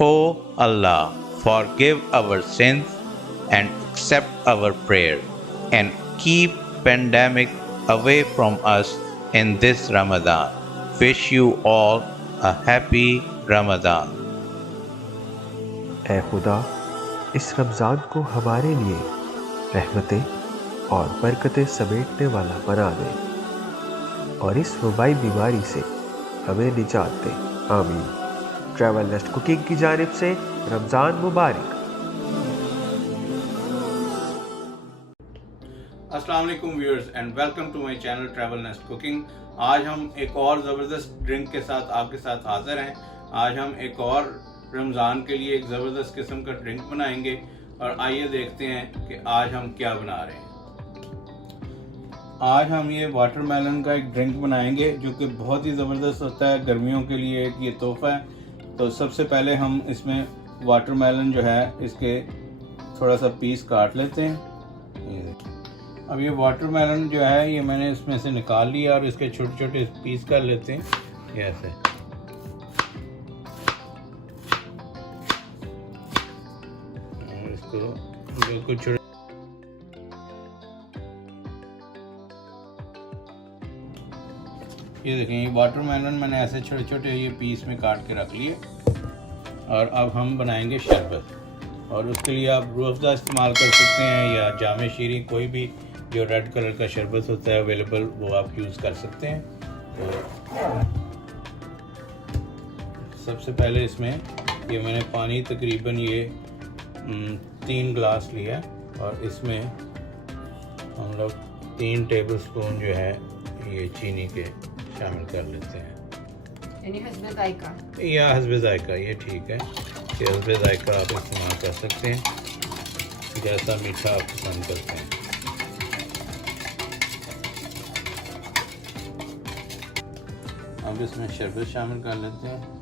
O Allah, forgive our sins and accept our prayer and keep pandemic away from us in this Ramadan. Wish you all a happy Ramadan. ऐ खुदा, इस रमज़ान को हमारे लिए रहमतें और बरकतें समेटने वाला बना दे और इस वबाई बीमारी से हमें निजात दे, आमीन। ट्रैवल नेस्ट कुकिंग की जानिब से रमज़ान मुबारक। अस्सलाम वालेकुम viewers and welcome to my channel Travel Nest cooking. आज हम एक और ज़बरदस्त ड्रिंक के साथ आपके साथ हाज़िर हैं। आज हम एक और रमज़ान के लिए एक ज़बरदस्त किस्म का ड्रिंक बनाएंगे और आइए देखते हैं कि आज हम क्या बना रहे हैं। आज हम ये वाटरमेलन का एक ड्रिंक बनाएंगे जो कि बहुत ही ज़बरदस्त होता है। गर्मियों के लिए एक ये तोहफ़ा है। तो सबसे पहले हम इसमें वाटरमेलन जो है इसके थोड़ा सा पीस काट लेते हैं। ये देखिए, अब ये वाटरमेलन जो है ये मैंने इसमें से निकाल लिया और इसके छोटे छोटे पीस कर लेते हैं। ये ऐसे इसको बिल्कुल छोटे ये देखें, ये वाटरमेलन मैंने ऐसे छोटे छोटे ये पीस में काट के रख लिए और अब हम बनाएंगे शरबत। और उसके लिए आप रूह अफ़ज़ा इस्तेमाल कर सकते हैं या जामे शीरी, कोई भी जो रेड कलर का शरबत होता है अवेलेबल वो आप यूज़ कर सकते हैं। तो सबसे पहले इसमें ये मैंने पानी तकरीबन ये 3 गिलास लिया और इसमें हम लोग 3 टेबलस्पून जो है ये चीनी के शामिल कर लेते हैं, यानी हस्बे जायका या हस्बे जायका, ये ठीक है कि हस्बे जायका आप इस्तेमाल कर सकते हैं जैसा मीठा आप पसंद करते हैं। अब इसमें शरबत शामिल कर लेते हैं।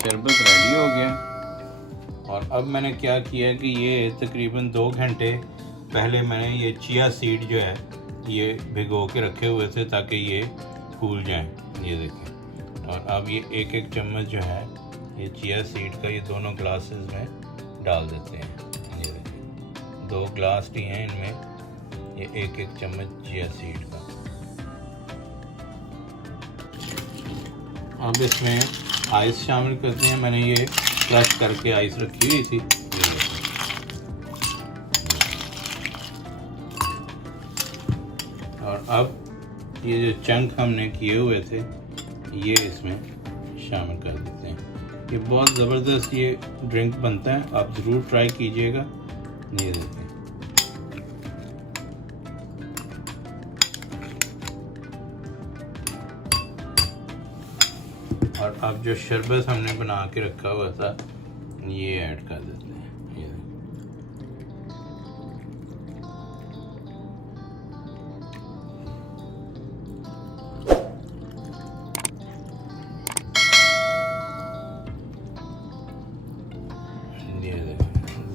शरबत रेडी हो गया और अब मैंने क्या किया कि ये तकरीबन 2 घंटे पहले मैंने ये चिया सीड जो है ये भिगो के रखे हुए थे ताकि ये फूल जाएं। ये देखें, और अब ये एक एक चम्मच जो है ये चिया सीड का ये दोनों ग्लासेस में डाल देते हैं। ये देखें, 2 ग्लास लिए हैं, इनमें ये एक एक चम्मच चिया सीड का। अब इसमें आइस शामिल करते हैं। मैंने ये क्रश करके आइस रखी हुई थी। और अब ये जो चंक हमने किए हुए थे ये इसमें शामिल कर देते हैं। ये बहुत ज़बरदस्त ये ड्रिंक बनता है, आप ज़रूर ट्राई कीजिएगा। ये देखें, और अब जो शरबत हमने बना के रखा हुआ था ये ऐड कर देते हैं। ये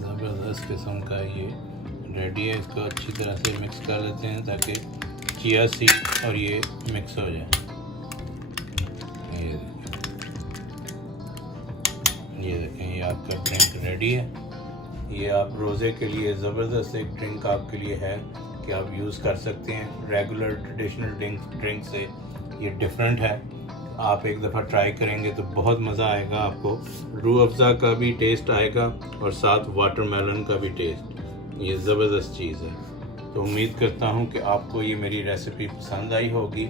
ज़बरदस्त किस्म का ये रेडी है। इसको अच्छी तरह से मिक्स कर लेते हैं ताकि चिया सीड और ये मिक्स हो जाए। ये देखें, ये आपका ड्रिंक रेडी है। ये आप रोज़े के लिए ज़बरदस्त एक ड्रिंक आपके लिए है कि आप यूज़ कर सकते हैं। रेगुलर ट्रेडिशनल ड्रिंक से ये डिफरेंट है। आप एक दफ़ा ट्राई करेंगे तो बहुत मज़ा आएगा आपको। रूह अफ़ज़ा का भी टेस्ट आएगा और साथ वाटरमेलन का भी टेस्ट। ये ज़बरदस्त चीज़ है। तो उम्मीद करता हूँ कि आपको ये मेरी रेसिपी पसंद आई होगी।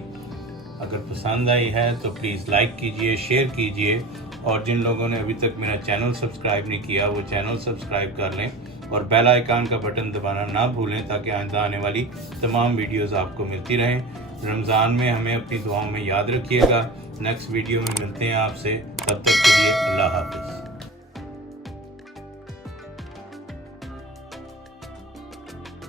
अगर पसंद आई है तो प्लीज़ लाइक कीजिए, शेयर कीजिए, और जिन लोगों ने अभी तक मेरा चैनल सब्सक्राइब नहीं किया वो चैनल सब्सक्राइब कर लें और बेल आइकन का बटन दबाना ना भूलें ताकि आइंदा आने वाली तमाम वीडियोस आपको मिलती रहें। रमज़ान में हमें अपनी दुआओं में याद रखिएगा। नेक्स्ट वीडियो में मिलते हैं आपसे, तब तक के लिए अल्लाह हाफ़िज़।